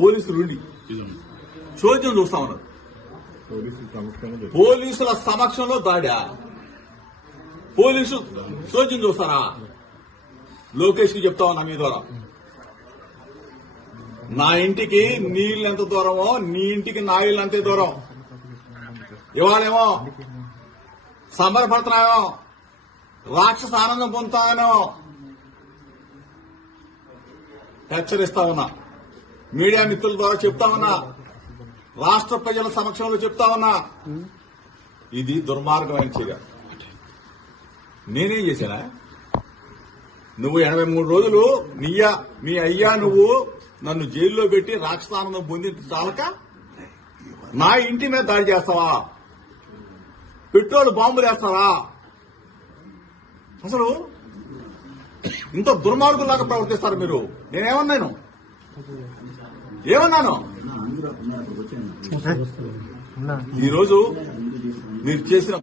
పోలీసులు ఉండి చోద్యం చూస్తా ఉన్నారు. పోలీసుల సమక్షంలో దాడా? పోలీసు చోద్యం చూస్తారా? లోకేష్ కి చెప్తా ఉన్నా మీ ద్వారా, నా ఇంటికి నీళ్ళు ఎంత దూరమో నీ ఇంటికి నా ఇల్లు అంతే దూరం. ఇవాళేమో సంబరపడుతున్నాయో, రాక్షస ఆనందం పొందుతానో హెచ్చరిస్తా ఉన్నా. మీడియా మిత్రుల ద్వారా చెప్తా ఉన్నా, రాష్ట్ర ప్రజల సమక్షంలో చెప్తా ఉన్నా, ఇది దుర్మార్గమైన చర్య. నేనేం చేశానా? నువ్వు 83 రోజులు మీ అయ్యా నువ్వు నన్ను జైల్లో పెట్టి రాక్షసానందం పొంది చాలక నా ఇంటి మీద దాడి చేస్తావా? పెట్రోల్ బాంబులు వేస్తారా? అసలు ఇంత దుర్మార్గులాగా ప్రవర్తిస్తారు మీరు. నేనేమన్నాను? ఈరోజు మీరు చేసిన